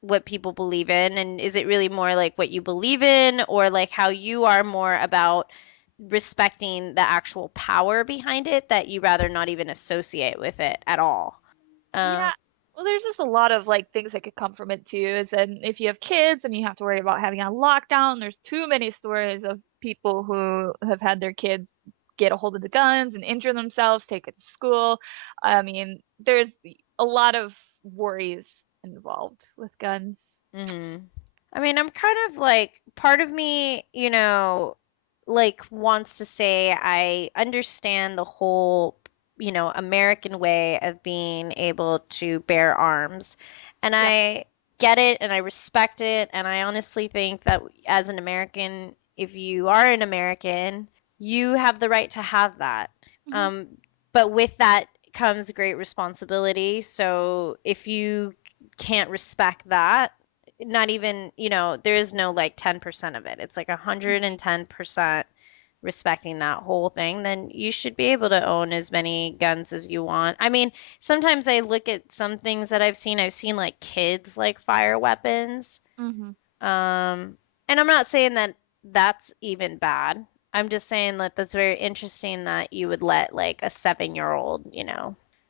what people believe in, and is it really more like what you believe in, or like how you are more about respecting the actual power behind it, that you rather not even associate with it at all? Yeah. Well, there's just a lot of like things that could come from it too. Is and if you have kids and you have to worry about having a lockdown, there's too many stories of people who have had their kids get a hold of the guns and injure themselves, take it to school. I mean, there's a lot of worries involved with guns. I mean, I'm kind of like, part of me, like wants to say I understand the whole, American way of being able to bear arms. And Yep. I get it and I respect it. And I honestly think that as an American, if you are an American, you have the right to have that. Mhm. But with that comes great responsibility. So if you can't respect that, not even, there is no like 10% of it. It's like 110% respecting that whole thing, then you should be able to own as many guns as you want. I mean, sometimes I look at some things that I've seen like kids like fire weapons. Mhm. And I'm not saying that that's even bad. I'm just saying that that's very interesting that you would let like a 7-year-old,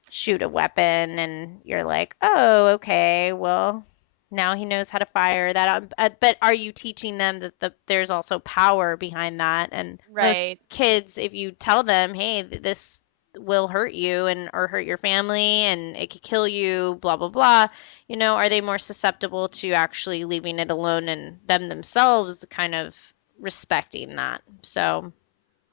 shoot a weapon, and you're like, oh, okay, well, now he knows how to fire that. But are you teaching them that there's also power behind that? And most Right. kids, if you tell them, hey, this will hurt you and or hurt your family and it could kill you, blah blah blah, are they more susceptible to actually leaving it alone and them themselves kind of respecting that? So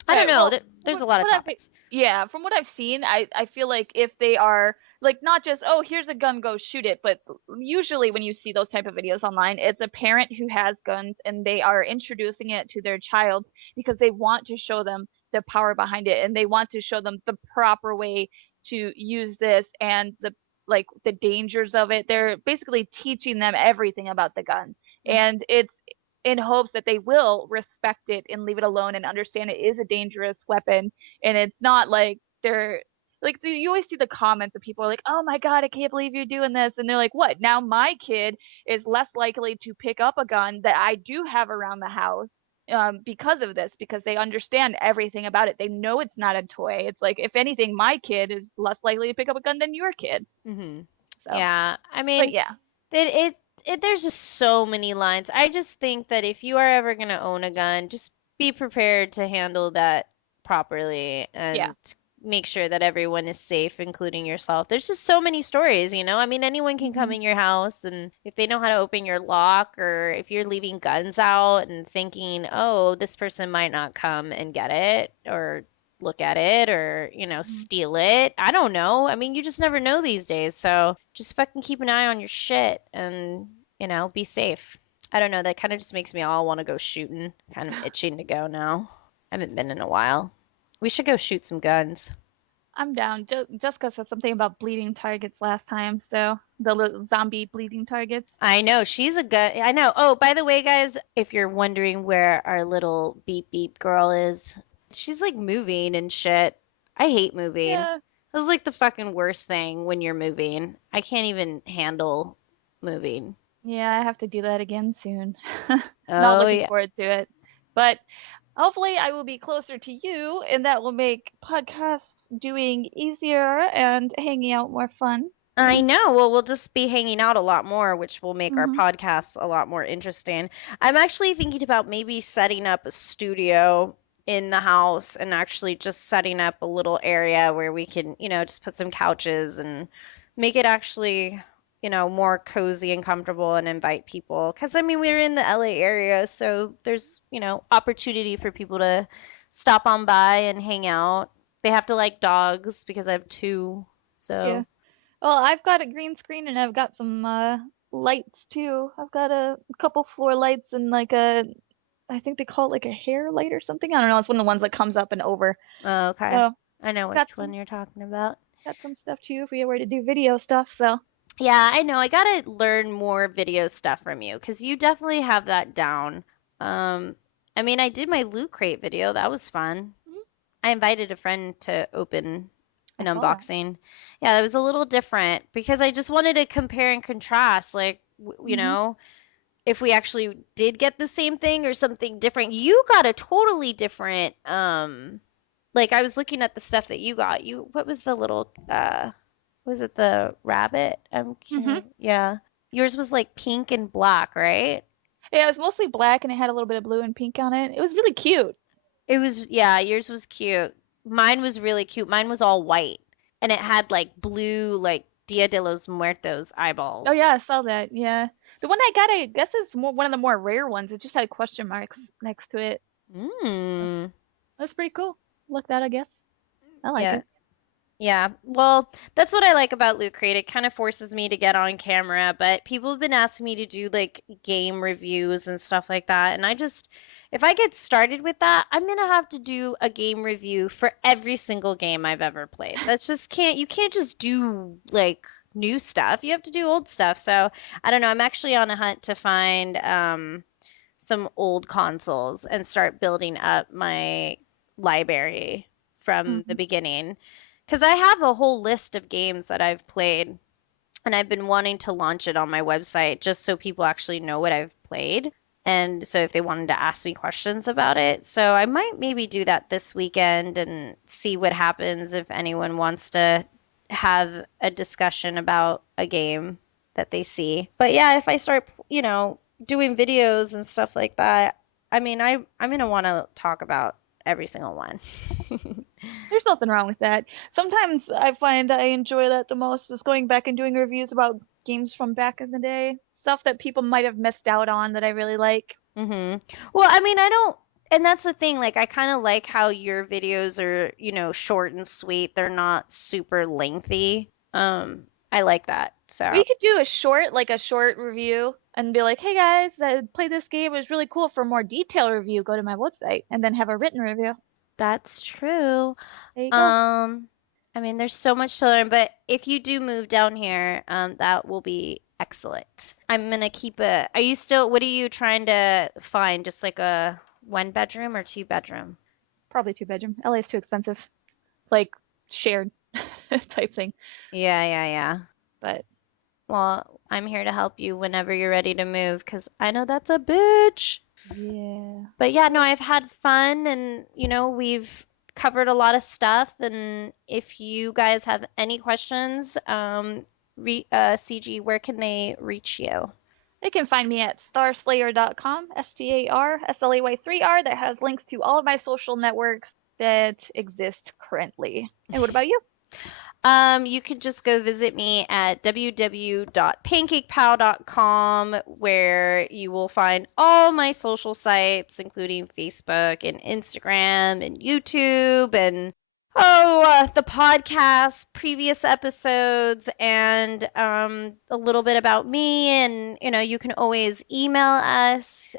I don't Right. know. Well, There's a lot of topics. yeah, from what I've seen, I feel like if they are like not just, oh, here's a gun, go shoot it, but usually when you see those type of videos online, it's a parent who has guns and they are introducing it to their child because they want to show them the power behind it, and they want to show them the proper way to use this and the dangers of it. They're basically teaching them everything about the gun. Mm. And in hopes that they will respect it and leave it alone and understand it is a dangerous weapon, and it's not like they're like you always see the comments of people are like, oh my god, I can't believe you're doing this, and they're like, what, now my kid is less likely to pick up a gun that I do have around the house because of this, because they understand everything about it. They know it's not a toy. It's like, if anything, my kid is less likely to pick up a gun than your kid. Mm-hmm. So, Yeah, I but mean, yeah, there's just so many lines. I just think that if you are ever gonna own a gun, just be prepared to handle that properly yeah. and make sure that everyone is safe, including yourself. There's just so many stories, you know? I mean, anyone can come Mhm. in your house, and if they know how to open your lock, or if you're leaving guns out and thinking, oh, this person might not come and get it, or look at it, or, you know, Mhm. steal it. I don't know. I mean, you just never know these days. So just fucking keep an eye on your shit and, you know, be safe. I don't know. That kind of just makes me all want to go shooting. Kind of itching to go now. I haven't been in a while. We should go shoot some guns. I'm down. Jessica said something about bleeding targets last time, so the little zombie bleeding targets. I know. She's a good. I know. Oh, by the way, guys, if you're wondering where our little beep beep girl is, she's like moving and shit. I hate moving. Yeah, This is like the fucking worst thing when you're moving. I can't even handle moving. yeah, I have to do that again soon. Not Oh, looking yeah. forward to it, but hopefully I will be closer to you, and that will make podcasts doing easier and hanging out more fun. I know. Well, we'll just be hanging out a lot more, which will make our Hmm. podcasts a lot more interesting. I'm actually thinking about maybe setting up a studio in the house and actually just setting up a little area where we can, you know, just put some couches and make it actually, you know, more cozy and comfortable and invite people. Because, I mean, we're in the LA area, so there's, you know, opportunity for people to stop on by and hang out. They have to like dogs because I have two. Yeah. So. Well, I've got a green screen and I've got some lights too. I've got a couple floor lights and like I think they call it like a hair light or something. I don't know. It's one of the ones that comes up and over. Oh, okay. So I know got which one some you're talking about. got some stuff too if we were to do video stuff. So Yeah, I know. I gotta learn more video stuff from you because you definitely have that down. Um, I mean, I did my Loot Crate video. That was fun. Mhm. I invited a friend to open I an saw that. unboxing. Yeah, that was a little different because I just wanted to compare and contrast, like, you Hmm. know, if we actually did get the same thing or something different. You got a totally different, like I was looking at the stuff that you got. What was the little, was it the rabbit? Hmm. Yeah. Yours was like pink and black, right? Yeah, it was mostly black and it had a little bit of blue and pink on it. It was really cute. It was, yeah, yours was cute. Mine was really cute. Mine was all white and it had like blue, like Dia de los Muertos Oh eyeballs. yeah, I saw that. Yeah, the one I got, I guess, is one of the more rare ones. It just had question marks next to it. So Mm. that's pretty cool. Look that, I guess. I like Yeah. it. Yeah, well, that's what I like about Loot Crate. It kind of forces me to get on camera, but people have been asking me to do like game reviews and stuff like that. And I just, if I get started with that, I'm gonna have to do a game review for every single game I've ever played. That's just you can't just do like new stuff. You have to do old stuff. So I don't know. I'm actually on a hunt to find some old consoles and start building up my library from the Hmm. beginning. Because I have a whole list of games that I've played, and I've been wanting to launch it on my website just so people actually know what I've played. And so if they wanted to ask me questions about it. So I might maybe do that this weekend and see what happens if anyone wants to have a discussion about a game that they see. But yeah, if I start, you know, doing videos and stuff like that, I mean, I'm gonna want to talk about every single one. There's nothing wrong with that. Sometimes I find I enjoy that the most is going back and doing reviews about games from back in the day, stuff that people might have missed out on that I really like. Well, I mean, I don't, and that's the thing, like I kind of like how your videos are, you know, short and sweet. They're not super lengthy. I like that. We So, could do a short review and be like, "Hey guys, I played this game. It was really cool. For a more detailed review, go to my website," and then have a written review. that's true. There you go. Um, I mean, there's so much to learn, but if you do move down here, that will be Excellent. I'm gonna keep are you still, what are you trying to find? Just like a 1-bedroom or 2-bedroom? Probably 2-bedroom. LA is too expensive. It's like shared type thing. Yeah. But Well, I'm here to help you whenever you're ready to move, because I know that's a bitch. yeah. But yeah, no, I've had fun, and we've covered a lot of stuff. And if you guys have any questions, CG, where can they reach you? They can find me at starslayer.com, STARSLAY3R. That has links to all of my social networks that exist currently. And what about you? You can just go visit me at www.pancakepal.com, where you will find all my social sites, including Facebook and Instagram and YouTube, and the podcast, previous episodes, and a little bit about me. And you can always email us,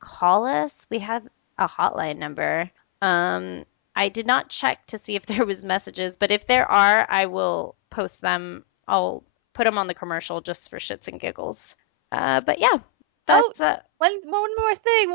call us. We have a hotline number. I did not check to see if there was messages, but if there are, I will post them. I'll put them on the commercial just for shits and giggles. But yeah, that's One more thing.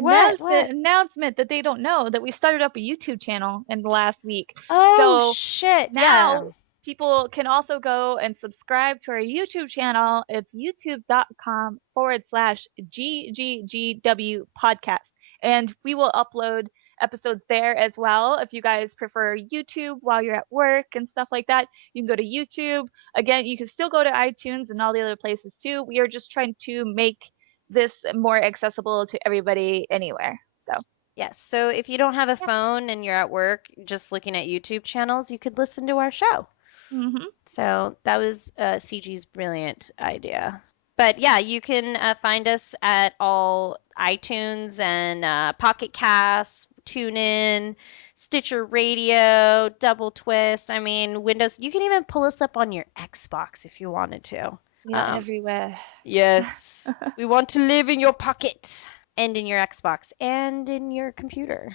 What? Announcement that they don't know, that we started up a YouTube channel in the last week. Oh So shit! now people can also go and subscribe to our YouTube channel. It's youtube.com/GGGW podcast. And we will upload episodes there as well. If you guys prefer YouTube while you're at work and stuff like that, you can go to YouTube. Again, you can still go to iTunes and all the other places too. We are just trying to make this more accessible to everybody anywhere. So Yes. So if you don't have a phone and you're at work, just looking at YouTube channels, you could listen to our show. Mm-hmm. So that was CG's brilliant idea. But yeah, you can find us at all iTunes and Pocket Casts, TuneIn, Stitcher Radio, Double Twist. I mean, Windows. You can even pull us up on your Xbox if you wanted to. Yeah, everywhere. Yes. We want to live in your pocket and in your Xbox and in your computer,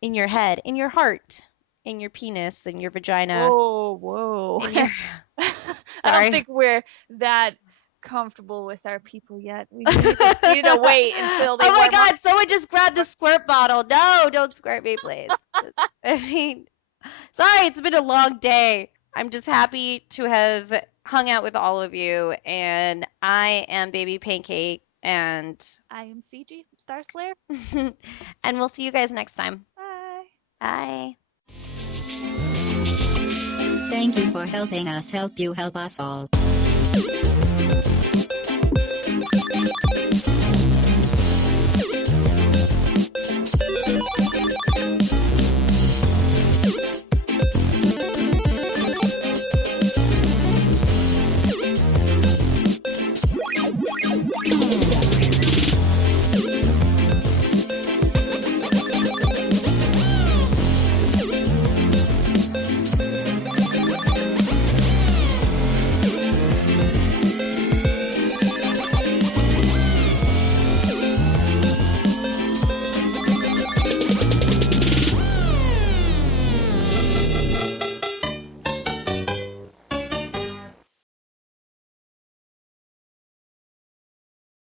in your head, in your heart, in your penis, in your vagina. Whoa. In your... I don't think we're that comfortable with our people yet. We need to wait until they Oh my warm God, up. someone just grabbed the squirt bottle. No, don't squirt me, please. I mean, sorry, it's been a long day. I'm just happy to have hung out with all of you, and I am Baby Pancake, and I am CG, Star Slayer. and we'll see you guys next time. Bye. Bye. Thank you for helping us help you help us all.